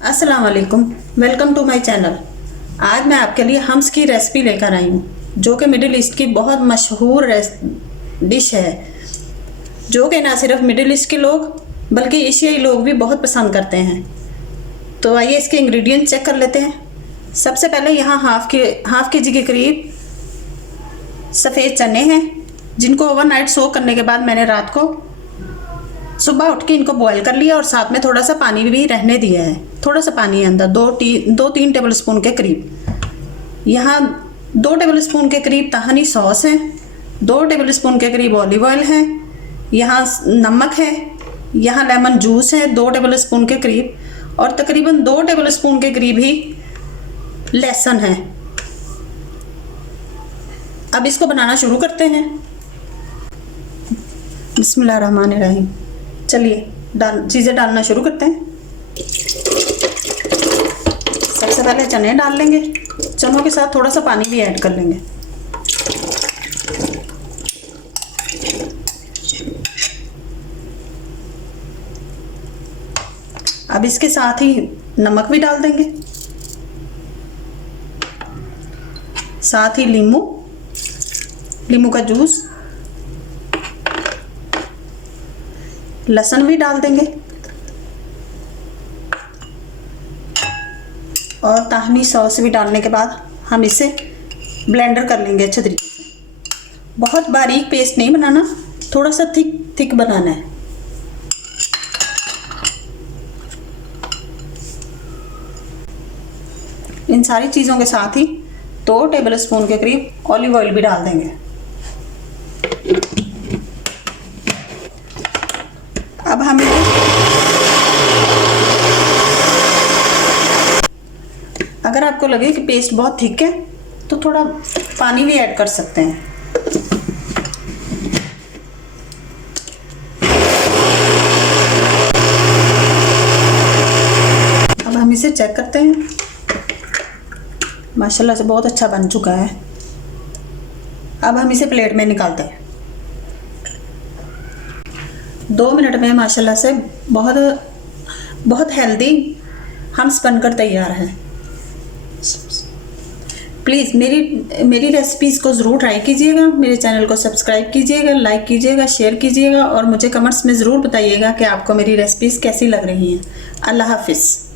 अस्सलाम वालेकुम, welcome to my channel. आज मैं आपके लिए हम्स की रेसिपी लेकर आई हूँ, जो कि मिडिल ईस्ट की बहुत मशहूर डिश है, जो कि ना सिर्फ मिडिल ईस्ट के लोग बल्कि एशियाई लोग भी बहुत पसंद करते हैं। तो आइए इसके इंग्रेडिएंट चेक कर लेते हैं। सबसे पहले यहाँ हाफ के जी के करीब सफ़ेद चने हैं, जिनको ओवरनाइट सोक करने के बाद मैंने रात को सुबह उठ के इनको बॉईल कर लिया और साथ में थोड़ा सा पानी भी रहने दिया है। थोड़ा सा पानी है अंदर, 2-3 टेबल स्पून के करीब। यहाँ 2 टेबल स्पून के करीब तहानी सॉस है, 2 टेबल स्पून के करीब ऑलिव ऑयल है, यहाँ नमक है, यहाँ लेमन जूस है 2 टेबल स्पून के करीब, और तकरीबन 2 टेबल स्पून के करीब ही लहसुन है। अब इसको बनाना शुरू करते हैं। बिस्मिल्लाहिर्रहमानिर्रहीम। चलिए चीज़ें डालना शुरू करते हैं। सबसे पहले चने डाल लेंगे, चनों के साथ थोड़ा सा पानी भी ऐड कर लेंगे। अब इसके साथ ही नमक भी डाल देंगे, साथ ही नींबू का जूस, लहसुन भी डाल देंगे और ताहनी सॉस भी डालने के बाद हम इसे ब्लेंडर कर लेंगे अच्छे तरीके से। बहुत बारीक पेस्ट नहीं बनाना, थोड़ा सा थिक बनाना है। इन सारी चीज़ों के साथ ही 2 टेबल स्पून के करीब ऑलिव ऑयल भी डाल देंगे। अब हमें अगर आपको लगे कि पेस्ट बहुत थिक है तो थोड़ा पानी भी ऐड कर सकते हैं। अब हम इसे चेक करते हैं। माशाल्लाह से बहुत अच्छा बन चुका है। अब हम इसे प्लेट में निकालते हैं। 2 मिनट में माशाल्लाह से बहुत हेल्दी हम्स बनकर तैयार है। प्लीज़ मेरी रेसिपीज़ को ज़रूर ट्राई कीजिएगा। मेरे चैनल को सब्सक्राइब कीजिएगा, लाइक कीजिएगा, शेयर कीजिएगा और मुझे कमेंट्स में ज़रूर बताइएगा कि आपको मेरी रेसिपीज़ कैसी लग रही हैं। अल्लाह हाफिज़।